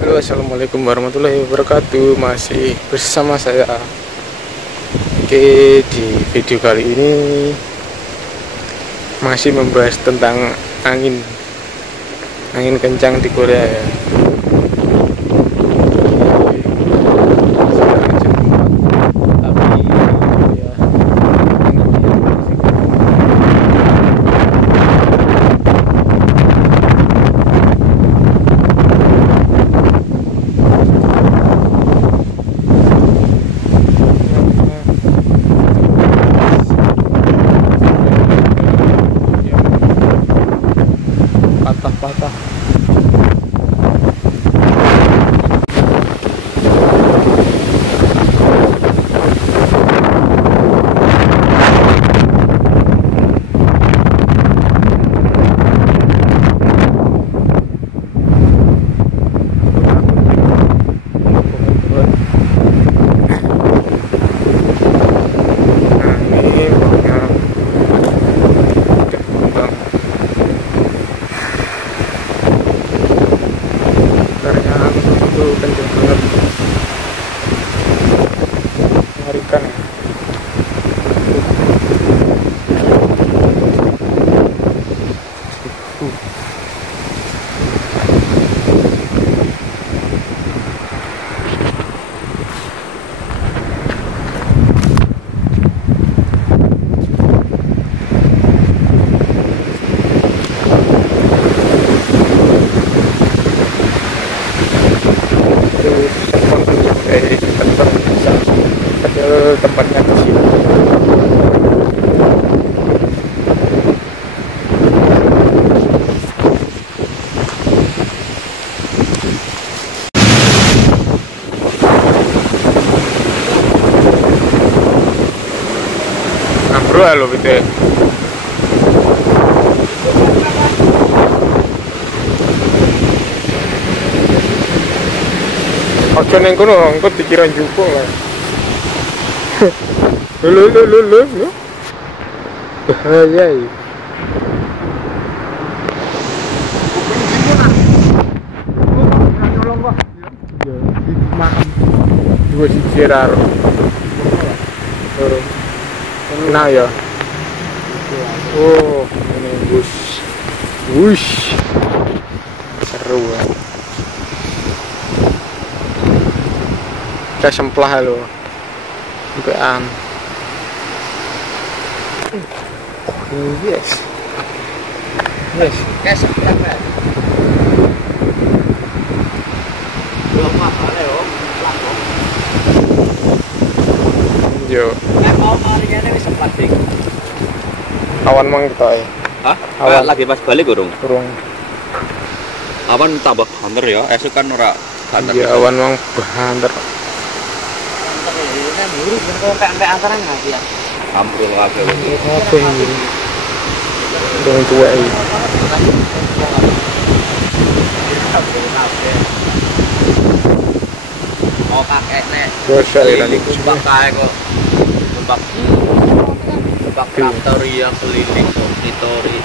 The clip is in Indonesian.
Halo, assalamualaikum warahmatullahi wabarakatuh. Masih bersama saya. Oke, di video kali ini masih membahas tentang angin kencang di Korea ya. Patah-patah. Kenceng banget, mengerikan ya. Tempatnya di sini. Bro, halo gitu. Ojo neng kono, engko dikira njupuk lah. Lu bahaya ya. Dua siji raro. Nah ya. Oh, ini wush. Seru ya. Kayak semplah lo. Bukaan. Yes. Kayak semplah kan. Belum mahal ya, Om. Yo. Mau hari-hari wis semplah ding. Awan mang kita. Hah? Awan Lagi pas balik urung. Awan tambah banter ya, esuk kan ora banter. Iya, awan mang banter. Kan buru sampai antara nggak ya? Ampun kabeh. Kabeh iki. Dong tuwa iki. Mau kakek nek. Dosa ya niku. Numpak kae kok. Numpak traktor yang keliling kok ditori.